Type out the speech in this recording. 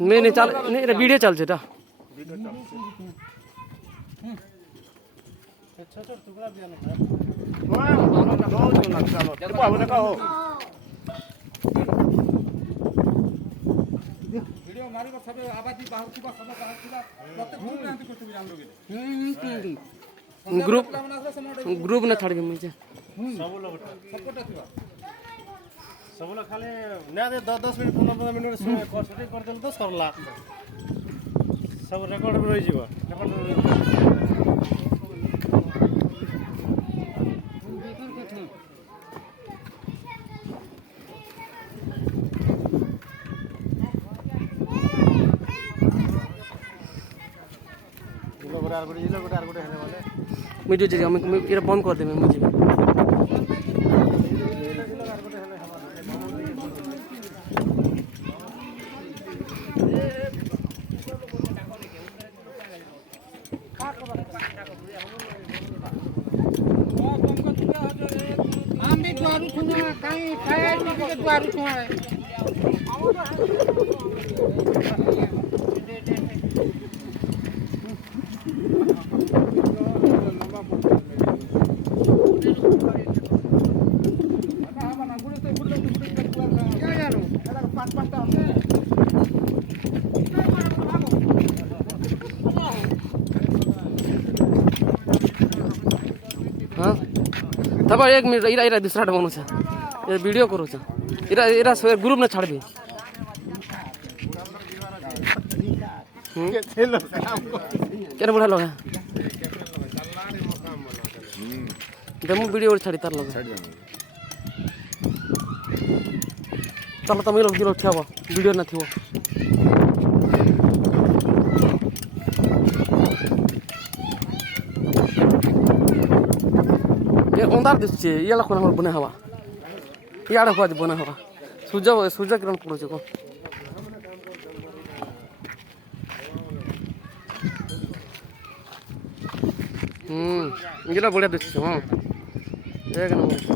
नहीं चल नहीं वीडियो चल जेटा वीडियो मारी सब आबादी बाहर सब बाहर प्रत्येक ग्रुप ग्रुप ना छाड़ के मुझे सब लोग खाली ना दे 10 मिनट 15 मिनट शूटिंग कर देल तो सरला सब रेकॉर्ड रही जीव मुझे जी मैं ये बंद कर दे मैं मुझे हम भी द्वारू छुना कहीं फायर के द्वारू छुआ है हाँ तब 1 मिनट इरा इरा दूसरा बनू छ ये वीडियो करू छ इरा इरा ग्रुप ना छाड़ भी केरे बड़ा लगा डेमो वीडियो छाड़ी तार लगा चलो तुम लोग दिलो ठेबो वीडियो ना थिबो ये अंधार दिसছে ইয়ালা কোন আমার বনে হওয়া ইয়াড়া হওয়া বনে হওয়া সূর্য কিরণ পড়ছে কো এগুলা বড়িয়া দিচ্ছে হ্যাঁ এক নম্বর